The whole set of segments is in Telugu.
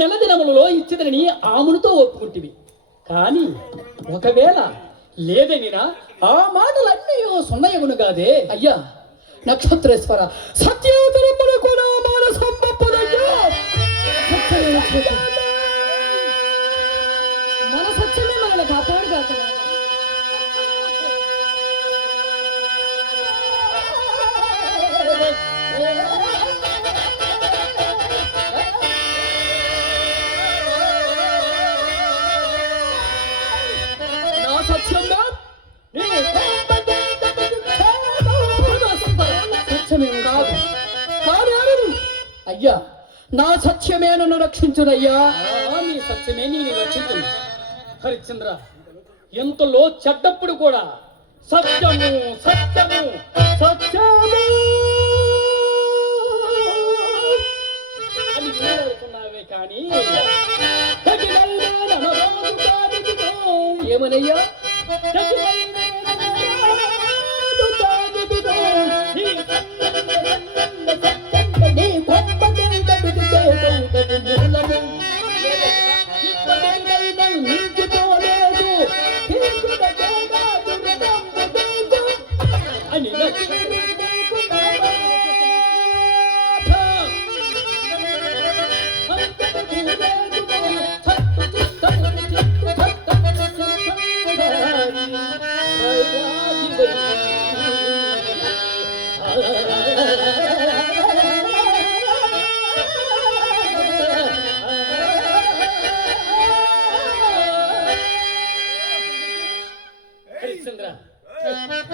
నెల దినములలో ఇచ్చిదని ఆమునితో ఒప్పుకుంటివి. కానీ ఒకవేళ లేదనినా ఆ మాటలన్నీ సున్నయగును కాదే. అయ్యా నక్షత్రేశ్వర సత్యోత్తరములకు నా మాన సంపదయ్యా. మన సత్యమే మనల్ని కాపాడుగాక. నా సత్యంగా సత్యమేమో కాదు కాదు. అయ్యా నా సత్యమే నన్ను రక్షించునయ్యా. నీ సత్యమే నేను రక్షించను. హరిశ్చంద్ర, ఎంతలో చెడ్డప్పుడు కూడా సత్యము సత్యము సత్యము అని వినవుతున్నావే కానీ ఏమనయ్యా?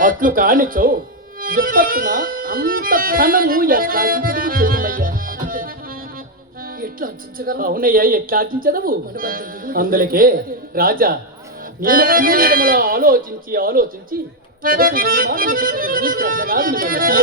అట్లు కానిచో ఎప్పటిన అంత ధనము ఎట్లా చెయ్యమయ్యా. ఎట్లా అర్చించగలవు? అవునయ్యా, ఎట్లా ఆర్జించదవు? అందులకే రాజా, నేను అన్ని విధములా ఆలోచించి ఆలోచించి ఒకటి ఈ మాట చెప్తున్నాను. నీ శ్రద్ధగా వినమయ్యా.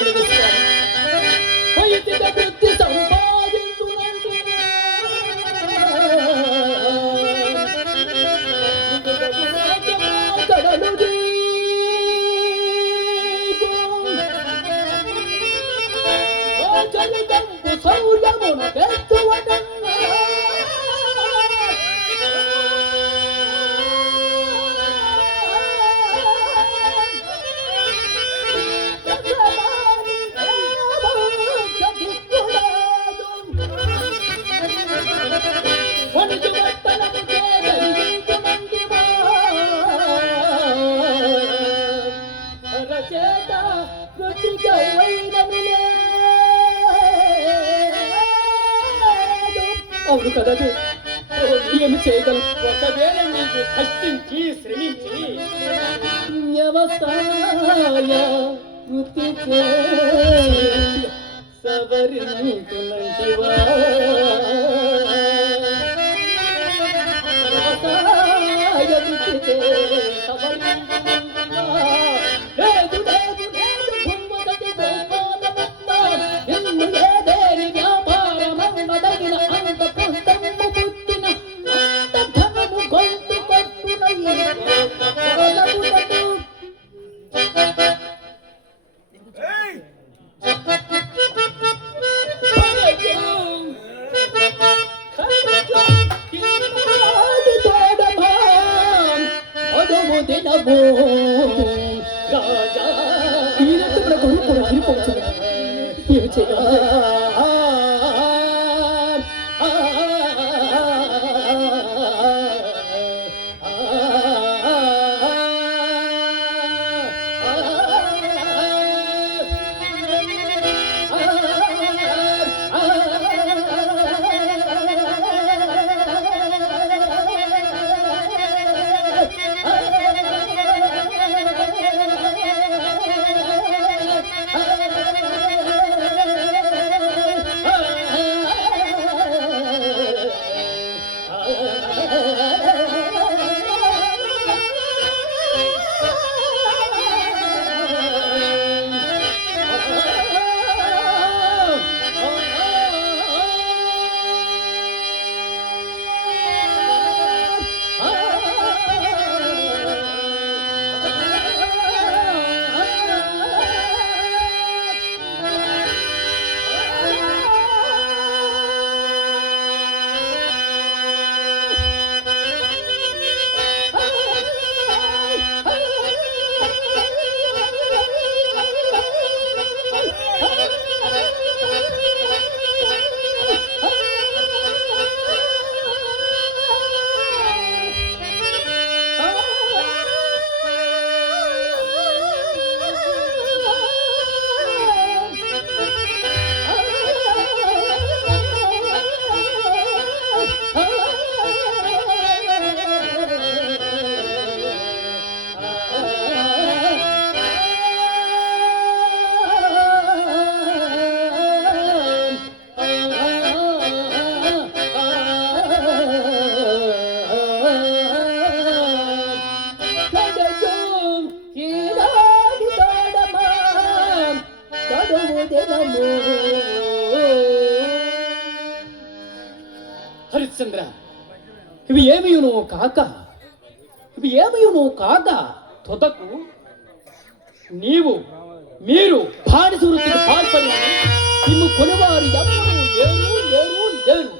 అవును కదా, ఏమి చేయగలం? ఒకవేళ నీకు కష్టించి శ్రమించి వ్యవసాయ వృత్తి సవరించునంటివా వ్యవసాయ వృత్తి సవరించునంటివా లేదు లేదు లేదు భూమగతి గోపాలమత్త ఎన్ను ఏదేని వ్యాపారమన్నదగిన అంత పుస్తము పుట్టిన అంత ధనము గొంతు కొట్టునయ్యి రాజా ఈయన కొనుక్కోడు వెళ్ళిపోవచ్చు. ఏమి చేయాలి? హరిశ్చంద్ర, ఇవి ఏమియును కాక తుదకు మీరు బానిస వృత్తికి పాల్పడి నిన్ను కొనివారు ఎవరు లేరు.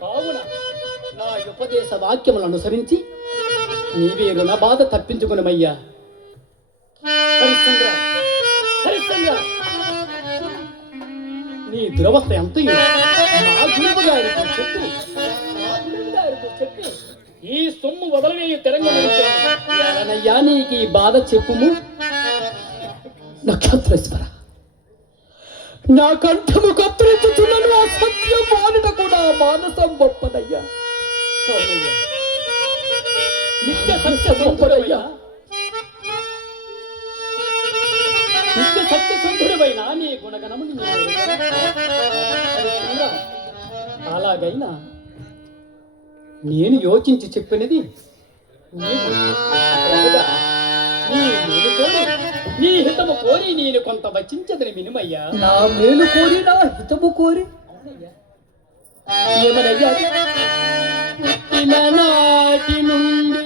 కావున నా ఉపదేశ వాక్యములను అనుసరించి నీవే రుణ బాధ తప్పించుకునమయ్యా. హరిశ్చంద్ర, నీ దురవస్థ ఎంతయో నా గురువు గారితో చెప్పి ఈ సొమ్ము వదలనే తెలంగాణయ్యా. నీకు ఈ బాధ చెప్పుము. నక్షత్రేశ్వర, నా కంఠము కత్తిరించుచున్నను ఆ సత్యం మానుట కూడా మానసం గొప్పదయ్యా. నిత్య సత్య సంతుడయ్యా, నిత్య సత్య సంతుడైనా నీ గుణగణముని అలాగైనా నేను యోచించి చెప్పినది నీ హితము కోరి నేను కొంత వచించదని వినుమయ్యా. నా మేలు కోరి నా హితము కోరి ఏమనయ్యా? పుట్టిన నాటి నుండి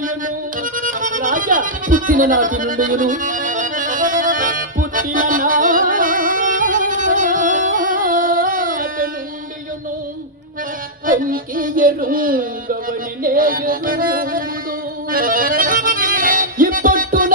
రాజా, పుట్టిన నాటి నుండి ఇప్పట్టున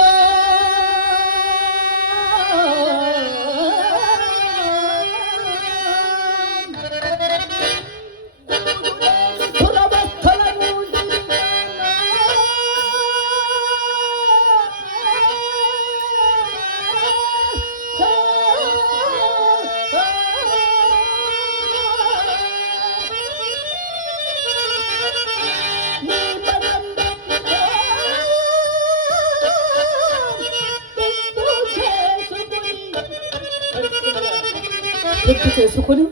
గుర్తు చేసుకుని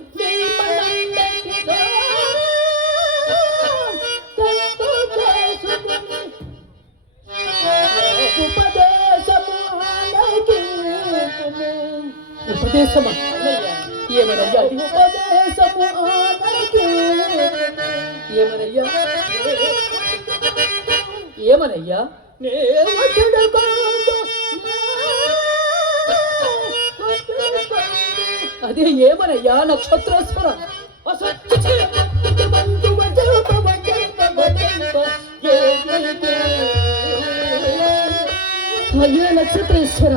ఉపదేశమా? ఏమనయ్యా? ఏమనయ్యా? అదే ఏమనయ్యా నక్షత్రేశ్వర? అయ్యా నక్షత్రేశ్వర,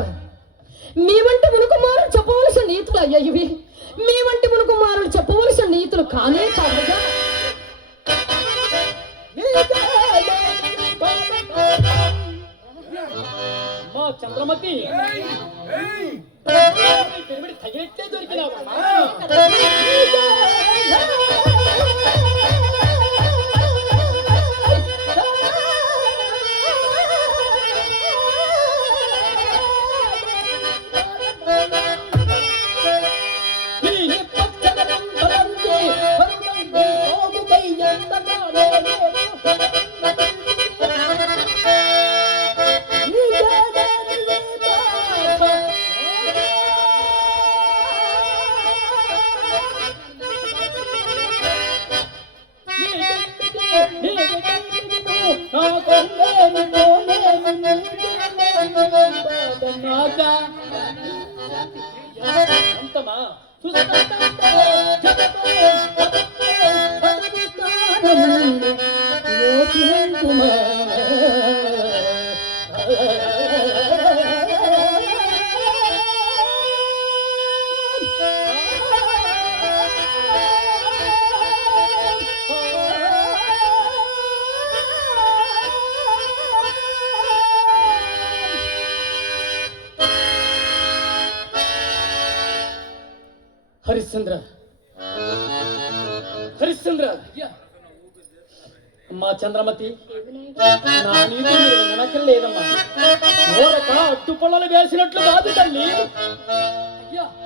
మీ వంటి మునుకుమారులు చెప్పవలసిన నీతులు అయ్యా ఇవి. మీ వంటి మునుకుమారులు చెప్పవలసిన నీతులు కానే కాదుగా. మా చంద్రమతి తగినట్టే దొరికినావా? హరిశ్చంద్ర, మా చంద్రమతి, నా నీకు వినకలేదమ్మా. ఓరక అట్టు పొలాలు వేసినట్లు కాదు తల్లి.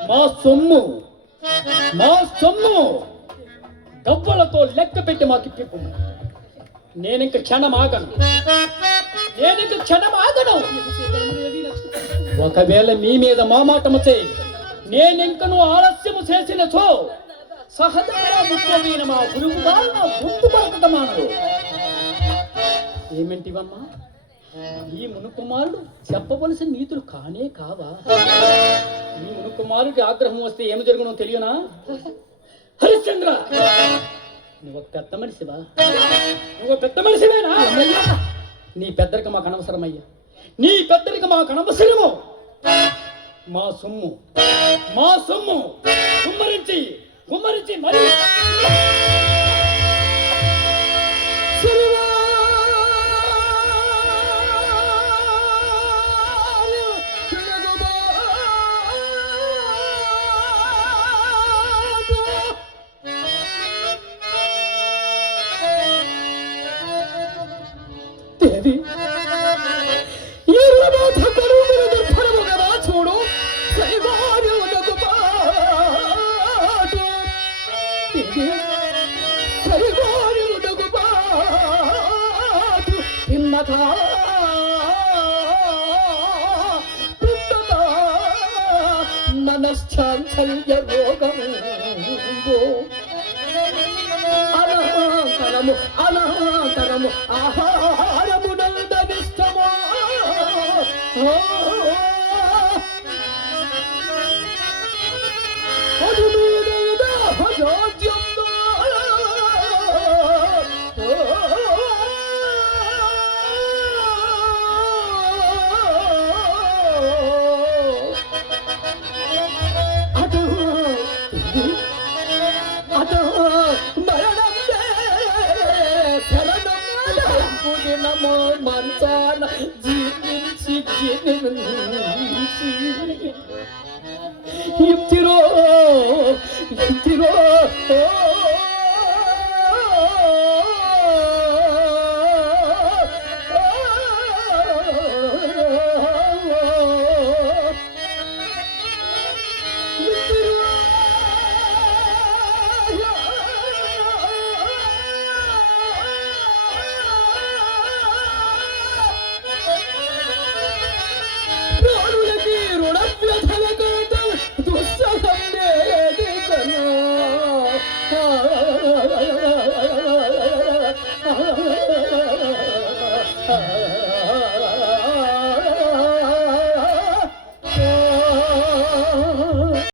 మా సొమ్ము డబ్బులతో లెక్క పెట్టి మాకు ఇప్పిపు. నేనింక క్షణం ఆగను. ఒకవేళ మీ మీద మామాటము చేయి నేనింకను ఆలస్యము చేసినచో సహజమైన ముఖ్యమైన మా గురువు గారు నా గుర్తు పలకటమానరు. ఏమిటివమ్మా? ఈ మునుకుమారుడు చెప్పవలసిన నీతులు కానే కావా? ఈ మునుకుమారుడికి ఆగ్రహం వస్తే ఏమి జరుగునో తెలియనా? హరిశ్చంద్ర, నువ్వు ఒక పెద్ద మనిషివా? నువ్వు పెద్ద మనిషివేనా? నీ పెద్దరికి మాకు అనవసరమయ్యా. నీ పెద్దరికి మాకు అనవసరము. మా సొమ్ము కుమ్మరించి మరి దేవి ఈ రథ కరువుల దుర్భరము కదా చూడు. సరివారునకు పాటు దేవి, సరివారునకు పాటు హిమ్మత మనశ్చాంచల్య రోగము అనాతరము ఆహారము నందవిష్టమో అది మీద హజోజ్యంలో అటు మరణం శరణము మంచాన జీవించి ఇంతిరో